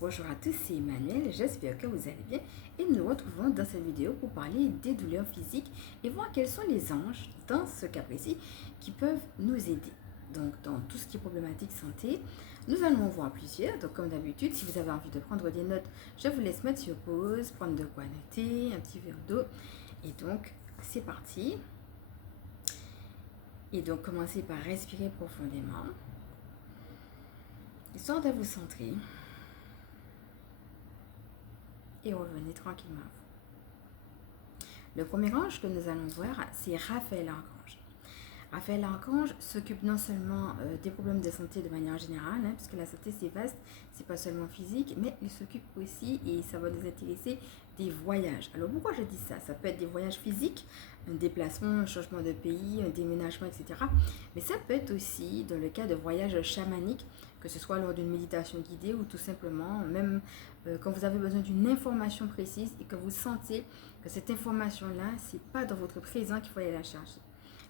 Bonjour à tous, c'est Emmanuel, j'espère que vous allez bien et nous nous retrouvons dans cette vidéo pour parler des douleurs physiques et voir quels sont les anges, dans ce cas précis, qui peuvent nous aider. Donc dans tout ce qui est problématique santé, nous allons en voir plusieurs. Donc comme d'habitude, si vous avez envie de prendre des notes, je vous laisse mettre sur pause, prendre de quoi noter, un petit verre d'eau. Et donc c'est parti. Et donc commencez par respirer profondément, histoire de vous centrer. Et revenez tranquillement à vous. Le premier ange que nous allons voir, c'est Raphaël Archange. Raphaël Archange s'occupe non seulement des problèmes de santé de manière générale, puisque la santé c'est vaste, c'est pas seulement physique, mais il s'occupe aussi, et ça va nous intéresser, des voyages. Alors pourquoi je dis ça? Ça peut être des voyages physiques, un déplacement, un changement de pays, un déménagement, etc. Mais ça peut être aussi dans le cas de voyages chamaniques, que ce soit lors d'une méditation guidée ou tout simplement, même quand vous avez besoin d'une information précise et que vous sentez que cette information-là, c'est pas dans votre présent qu'il faut aller la chercher.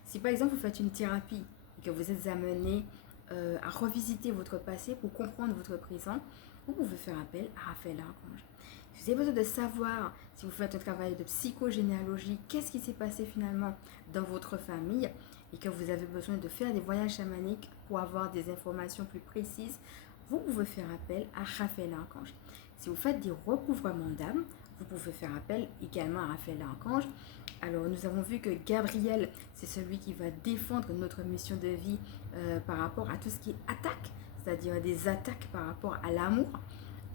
Si par exemple vous faites une thérapie et que vous êtes amené à revisiter votre passé pour comprendre votre présent, vous pouvez faire appel à Raphaël Archange. Si vous avez besoin de savoir, si vous faites un travail de psychogénéalogie, qu'est-ce qui s'est passé finalement dans votre famille et que vous avez besoin de faire des voyages chamaniques pour avoir des informations plus précises, vous pouvez faire appel à Raphaël Archange. Si vous faites des recouvrements d'âme, vous pouvez faire appel également à Raphaël Archange. Alors nous avons vu que Gabriel, c'est celui qui va défendre notre mission de vie par rapport à tout ce qui est attaque, c'est-à-dire des attaques par rapport à l'amour.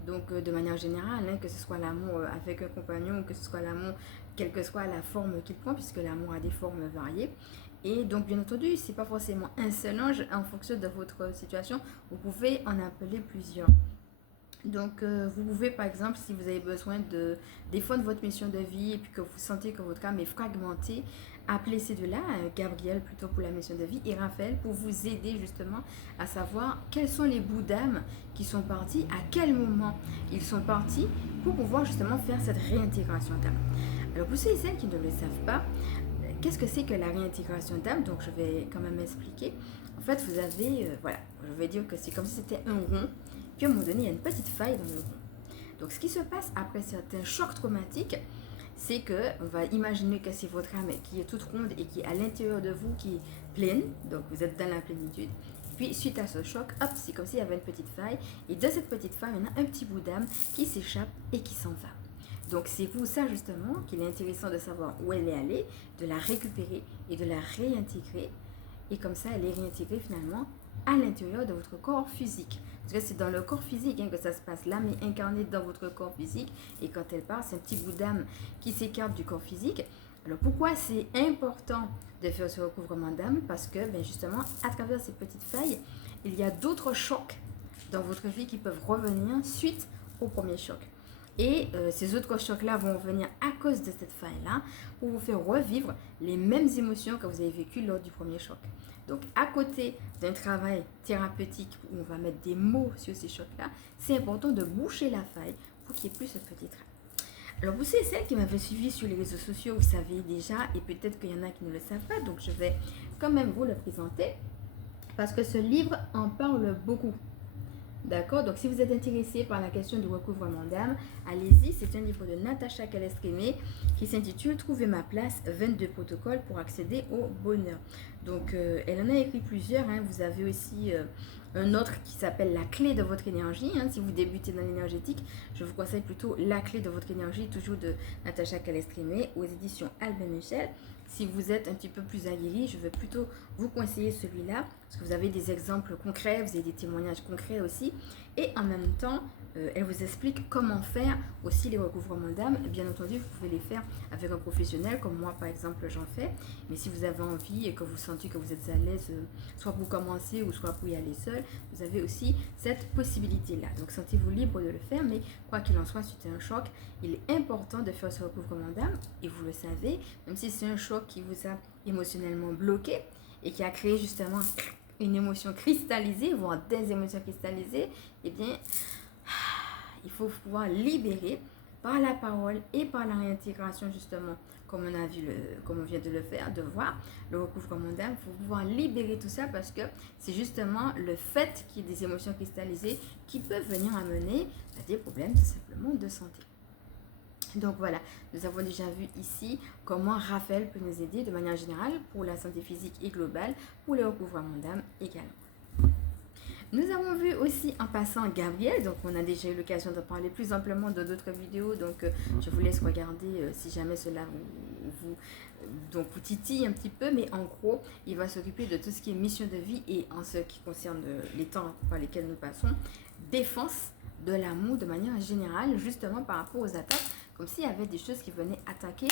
Donc de manière générale, que ce soit l'amour avec un compagnon ou que ce soit l'amour, quelle que soit la forme qu'il prend, puisque l'amour a des formes variées. Et donc bien entendu, ce n'est pas forcément un seul ange en fonction de votre situation, vous pouvez en appeler plusieurs. Donc, vous pouvez, par exemple, si vous avez besoin de défendre votre mission de vie et puis que vous sentez que votre âme est fragmentée, appelez ces deux-là, Gabriel plutôt pour la mission de vie et Raphaël pour vous aider justement à savoir quels sont les bouts d'âme qui sont partis, à quel moment ils sont partis pour pouvoir justement faire cette réintégration d'âme. Alors, pour ceux et celles qui ne le savent pas, qu'est-ce que c'est que la réintégration d'âme? Donc, je vais quand même expliquer. En fait, vous avez, voilà, je vais dire que c'est comme si c'était un rond. Puis à un moment donné, il y a une petite faille dans le rond. Donc ce qui se passe après certains chocs traumatiques, c'est que on va imaginer que c'est votre âme qui est toute ronde et qui est à l'intérieur de vous, qui est pleine. Donc vous êtes dans la plénitude. Puis suite à ce choc, hop, c'est comme s'il y avait une petite faille. Et de cette petite faille, il y en a un petit bout d'âme qui s'échappe et qui s'en va. Donc c'est pour ça justement qu'il est intéressant de savoir où elle est allée, de la récupérer et de la réintégrer. Et comme ça, elle est réintégrée finalement à l'intérieur de votre corps physique. Parce que c'est dans le corps physique que ça se passe. L'âme est incarnée dans votre corps physique. Et quand elle part, c'est un petit bout d'âme qui s'écarte du corps physique. Alors pourquoi c'est important de faire ce recouvrement d'âme? Parce que justement, à travers ces petites failles, il y a d'autres chocs dans votre vie qui peuvent revenir suite au premier choc. Et ces autres chocs-là vont venir à cause de cette faille-là pour vous faire revivre les mêmes émotions que vous avez vécues lors du premier choc. Donc, à côté d'un travail thérapeutique où on va mettre des mots sur ces chocs-là, c'est important de boucher la faille pour qu'il n'y ait plus ce petit trait. Alors, vous savez, celles qui m'avaient suivi sur les réseaux sociaux, vous savez déjà, et peut-être qu'il y en a qui ne le savent pas, donc je vais quand même vous le présenter, parce que ce livre en parle beaucoup. D'accord? Donc, si vous êtes intéressé par la question du recouvrement d'âme, allez-y. C'est un livre de Natacha Calestrémé qui s'intitule « Trouver ma place, 22 protocoles pour accéder au bonheur ». Donc, elle en a écrit plusieurs. Vous avez aussi un autre qui s'appelle « La clé de votre énergie ». Si vous débutez dans l'énergétique, je vous conseille plutôt « La clé de votre énergie », toujours de Natacha Calestrémé, aux éditions Albin Michel. Si vous êtes un petit peu plus aguerri, je vais plutôt vous conseiller celui-là, parce que vous avez des exemples concrets, vous avez des témoignages concrets aussi. Et en même temps, elle vous explique comment faire aussi les recouvrements d'âme. Bien entendu, vous pouvez les faire avec un professionnel, comme moi par exemple j'en fais. Mais si vous avez envie et que vous sentez que vous êtes à l'aise, soit pour commencer ou soit pour y aller seul, vous avez aussi cette possibilité-là. Donc sentez-vous libre de le faire, mais quoi qu'il en soit, suite à un choc, il est important de faire ce recouvrement d'âme. Et vous le savez, même si c'est un choc qui vous a émotionnellement bloqué et qui a créé justement une émotion cristallisée, voire des émotions cristallisées, eh bien, il faut pouvoir libérer par la parole et par la réintégration justement comme comme on vient de le faire, de voir le recouvrement d'âme, pour pouvoir libérer tout ça parce que c'est justement le fait qu'il y ait des émotions cristallisées qui peuvent venir amener à des problèmes tout simplement de santé. Donc voilà, nous avons déjà vu ici comment Raphaël peut nous aider de manière générale pour la santé physique et globale, pour le recouvrement d'âme également. Nous avons vu aussi en passant Gabriel, donc on a déjà eu l'occasion d'en parler plus amplement dans d'autres vidéos, donc je vous laisse regarder si jamais cela vous titille un petit peu, mais en gros, il va s'occuper de tout ce qui est mission de vie et en ce qui concerne les temps par lesquels nous passons, défense de l'amour de manière générale, justement par rapport aux attaques, comme s'il y avait des choses qui venaient attaquer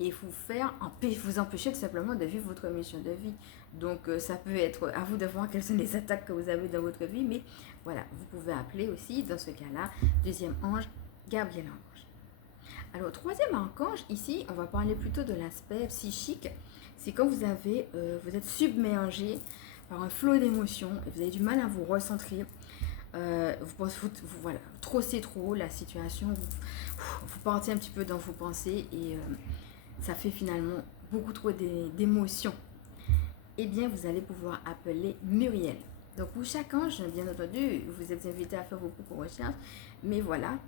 et vous empêcher tout simplement de vivre votre mission de vie. Donc ça peut être à vous de voir quelles sont les attaques que vous avez dans votre vie, mais voilà, vous pouvez appeler aussi dans ce cas-là, deuxième ange, Gabriel Archange. Alors troisième archange, ici on va parler plutôt de l'aspect psychique. C'est quand vous êtes submergé par un flot d'émotions et vous avez du mal à vous recentrer. Voilà, c'est trop la situation, vous partez un petit peu dans vos pensées et ça fait finalement beaucoup trop d'émotions. Eh bien, vous allez pouvoir appeler Muriel. Donc, pour chaque ange, bien entendu, vous êtes invité à faire vos propres recherches. Mais voilà,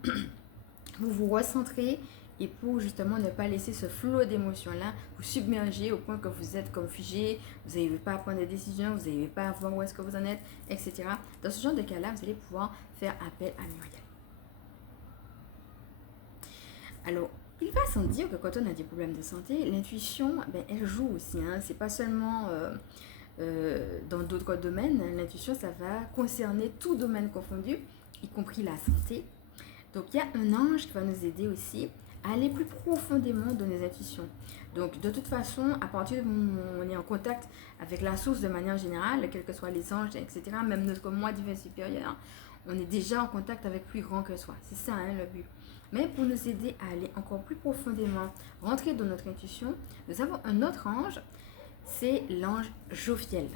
vous vous recentrez et pour justement ne pas laisser ce flot d'émotions-là vous submerger au point que vous êtes comme figé, vous n'arrivez pas à prendre des décisions, vous n'arrivez pas à voir où est-ce que vous en êtes, etc. Dans ce genre de cas-là, vous allez pouvoir faire appel à Muriel. Alors, il va sans dire que quand on a des problèmes de santé, l'intuition, elle joue aussi. C'est pas seulement dans d'autres domaines. L'intuition, ça va concerner tout domaine confondu, y compris la santé. Donc, il y a un ange qui va nous aider aussi à aller plus profondément dans les intuitions. Donc, de toute façon, à partir du moment où on est en contact avec la source de manière générale, quels que soient les anges, etc., même notre moi divin supérieur, on est déjà en contact avec plus grand que soi. C'est ça, le but. Mais pour nous aider à aller encore plus profondément, rentrer dans notre intuition, nous avons un autre ange, c'est l'ange Jophiel.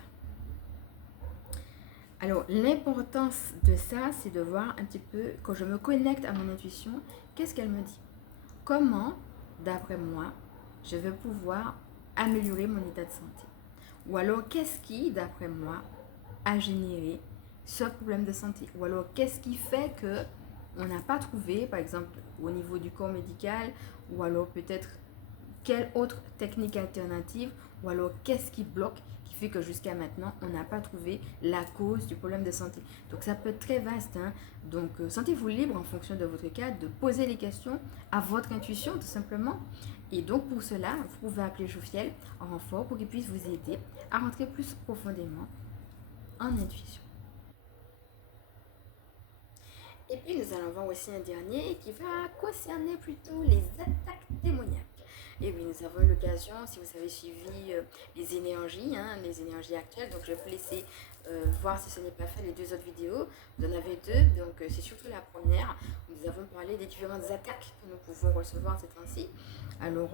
Alors, l'importance de ça, c'est de voir un petit peu, quand je me connecte à mon intuition, qu'est-ce qu'elle me dit? Comment, d'après moi, je vais pouvoir améliorer mon état de santé? Ou alors, qu'est-ce qui, d'après moi, a généré ce problème de santé? Ou alors, qu'est-ce qui fait que on n'a pas trouvé, par exemple, au niveau du corps médical, ou alors peut-être quelle autre technique alternative, ou alors qu'est-ce qui bloque, qui fait que jusqu'à maintenant, on n'a pas trouvé la cause du problème de santé. Donc ça peut être très vaste. Donc sentez-vous libre en fonction de votre cas de poser les questions à votre intuition tout simplement. Et donc pour cela, vous pouvez appeler Jophiel en renfort pour qu'il puisse vous aider à rentrer plus profondément en intuition. Et puis nous allons voir aussi un dernier qui va concerner plutôt les attaques démoniaques. Et oui, nous avons eu l'occasion, si vous avez suivi les énergies actuelles, donc je vais vous laisser voir si ce n'est pas fait les deux autres vidéos. Vous en avez deux, donc c'est surtout la première où nous avons parlé des différentes attaques que nous pouvons recevoir ces temps-ci. Alors,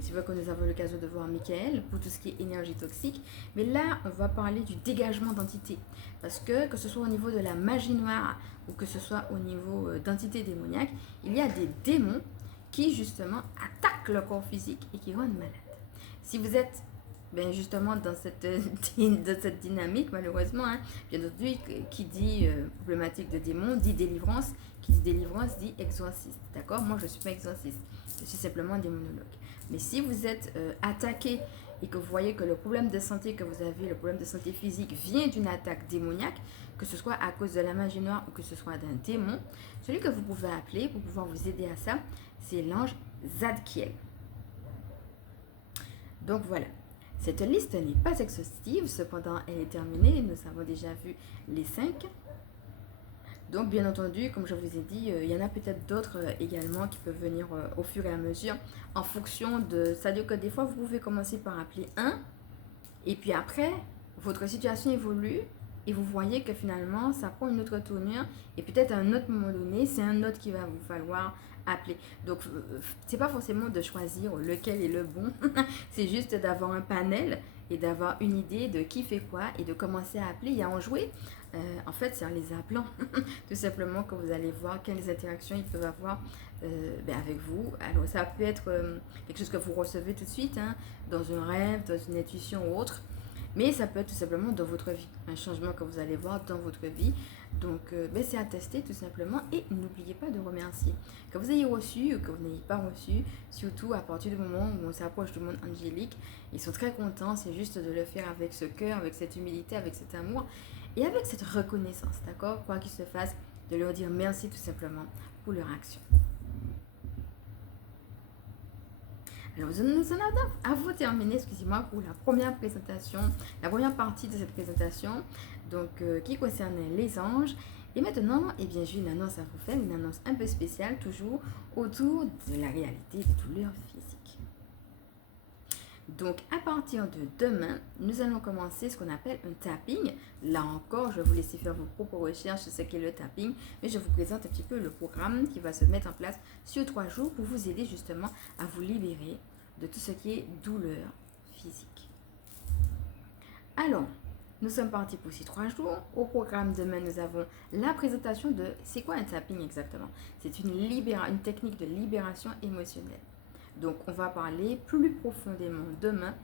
c'est vrai que nous avons l'occasion de voir Michael pour tout ce qui est énergie toxique, mais là, on va parler du dégagement d'entités. Parce que ce soit au niveau de la magie noire ou que ce soit au niveau d'entités démoniaques, il y a des démons qui justement attaquent le corps physique et qui rendent malade. Si vous êtes justement dans cette dynamique, malheureusement, bien entendu, qui dit problématique de démons, dit délivrance, qui dit délivrance, dit exorciste. D'accord? Moi, je ne suis pas exorciste, je suis simplement démonologue. Mais si vous êtes attaqué et que vous voyez que le problème de santé que vous avez, le problème de santé physique vient d'une attaque démoniaque, que ce soit à cause de la magie noire ou que ce soit d'un démon, celui que vous pouvez appeler pour pouvoir vous aider à ça, c'est l'ange Zadkiel. Donc voilà, cette liste n'est pas exhaustive, cependant elle est terminée, nous avons déjà vu les 5. Donc bien entendu, comme je vous ai dit, il y en a peut-être d'autres également qui peuvent venir au fur et à mesure en fonction de... C'est-à-dire que des fois, vous pouvez commencer par appeler un, et puis après, votre situation évolue, et vous voyez que finalement, ça prend une autre tournure, et peut-être à un autre moment donné, c'est un autre qui va vous falloir appeler. Donc, c'est pas forcément de choisir lequel est le bon, c'est juste d'avoir un panel et d'avoir une idée de qui fait quoi et de commencer à appeler et à en jouer En fait, c'est en les appelant, tout simplement, que vous allez voir quelles interactions ils peuvent avoir avec vous. Alors, ça peut être quelque chose que vous recevez tout de suite, hein, dans un rêve, dans une intuition ou autre. Mais ça peut être tout simplement dans votre vie, un changement que vous allez voir dans votre vie. Donc, c'est à tester tout simplement. Et n'oubliez pas de remercier. Que vous ayez reçu ou que vous n'ayez pas reçu, surtout à partir du moment où on s'approche du monde angélique, ils sont très contents. C'est juste de le faire avec ce cœur, avec cette humilité, avec cet amour et avec cette reconnaissance, d'accord? Quoi qu'il se fasse, de leur dire merci tout simplement pour leur action. Alors, nous en avons terminé, excusez-moi, pour la première présentation, la première partie de cette présentation, donc qui concernait les anges. Et maintenant, eh bien, j'ai une annonce à vous faire, une annonce un peu spéciale, toujours autour de la réalité des douleurs physiques. Donc, à partir de demain, nous allons commencer ce qu'on appelle un tapping. Là encore, je vais vous laisser faire vos propres recherches sur ce qu'est le tapping, mais je vous présente un petit peu le programme qui va se mettre en place sur 3 jours pour vous aider justement à vous libérer de tout ce qui est douleur physique. Alors, nous sommes partis pour ces 3 jours. Au programme demain, nous avons la présentation de c'est quoi un tapping exactement. C'est une technique de libération émotionnelle. Donc, on va parler plus profondément demain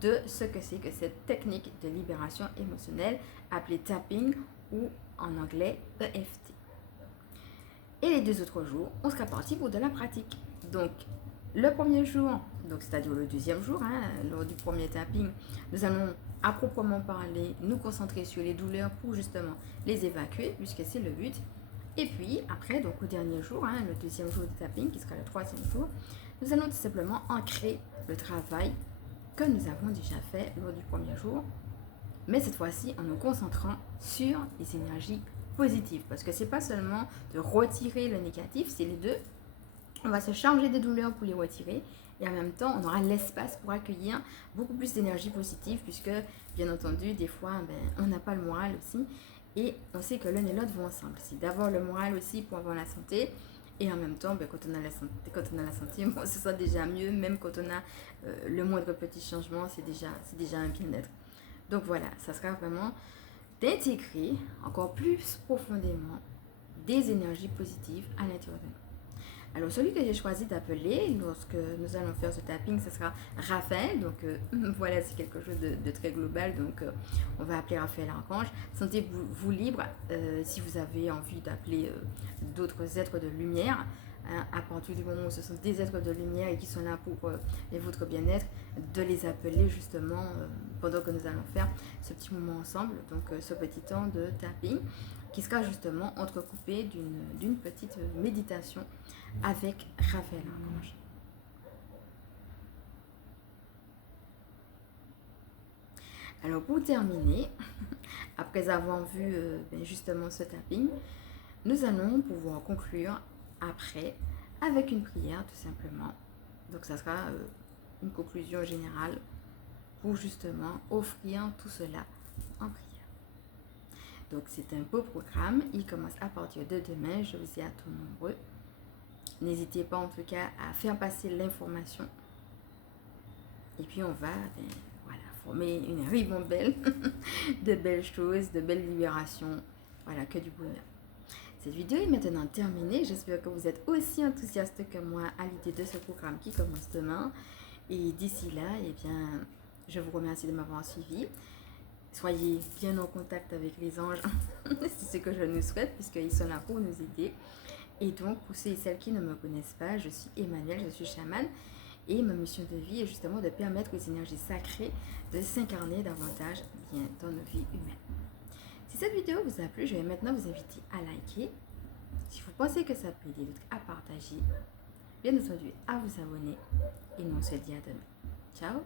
de ce que c'est que cette technique de libération émotionnelle appelée tapping ou en anglais EFT. Et les 2 autres jours, on sera parti pour de la pratique. Donc, le premier jour, donc c'est-à-dire le deuxième jour, lors du premier tapping, nous allons à proprement parler nous concentrer sur les douleurs pour justement les évacuer, puisque c'est le but. Et puis après, donc le dernier jour, le deuxième jour de tapping, qui sera le 3e jour, nous allons tout simplement ancrer le travail que nous avons déjà fait lors du premier jour, mais cette fois-ci en nous concentrant sur les énergies positives, parce que c'est pas seulement de retirer le négatif, c'est les deux. On va se charger des douleurs pour les retirer et en même temps, on aura l'espace pour accueillir beaucoup plus d'énergie positive puisque, bien entendu, des fois, on n'a pas le moral aussi et on sait que l'un et l'autre vont ensemble. C'est d'avoir le moral aussi pour avoir la santé et en même temps, quand on a la santé, on se sent déjà mieux, même quand on a le moindre petit changement, c'est déjà un bien-être. Donc voilà, ça sera vraiment d'intégrer encore plus profondément des énergies positives à l'intérieur de nous. Alors, celui que j'ai choisi d'appeler lorsque nous allons faire ce tapping, ce sera Raphaël. Donc, voilà, c'est quelque chose de très global. Donc, on va appeler Raphaël Archange. Sentez-vous libre si vous avez envie d'appeler d'autres êtres de lumière. À partir du moment où ce sont des êtres de lumière et qui sont là pour votre bien-être, de les appeler justement pendant que nous allons faire ce petit moment ensemble. Donc, ce petit temps de tapping qui sera justement entrecoupé d'une petite méditation avec Raphaël Archange. Alors pour terminer, après avoir vu justement ce tapping, nous allons pouvoir conclure après avec une prière tout simplement. Donc ça sera une conclusion générale pour justement offrir tout cela en prière. Donc c'est un beau programme, il commence à partir de demain, je vous y attends nombreux. N'hésitez pas en tout cas à faire passer l'information. Et puis on va former une ribambelle de belles choses, de belles libérations. Voilà, que du bonheur. Cette vidéo est maintenant terminée. J'espère que vous êtes aussi enthousiaste que moi à l'idée de ce programme qui commence demain. Et d'ici là, je vous remercie de m'avoir suivi. Soyez bien en contact avec les anges, c'est ce que je nous souhaite, puisqu'ils sont là pour nous aider. Et donc, pour ceux et celles qui ne me connaissent pas, je suis Emmanuelle, je suis chamane. Et ma mission de vie est justement de permettre aux énergies sacrées de s'incarner davantage bien dans nos vies humaines. Si cette vidéo vous a plu, je vais maintenant vous inviter à liker. Si vous pensez que ça peut aider d'autres, à partager. Bien entendu, à vous abonner. Et nous on se dit à demain. Ciao!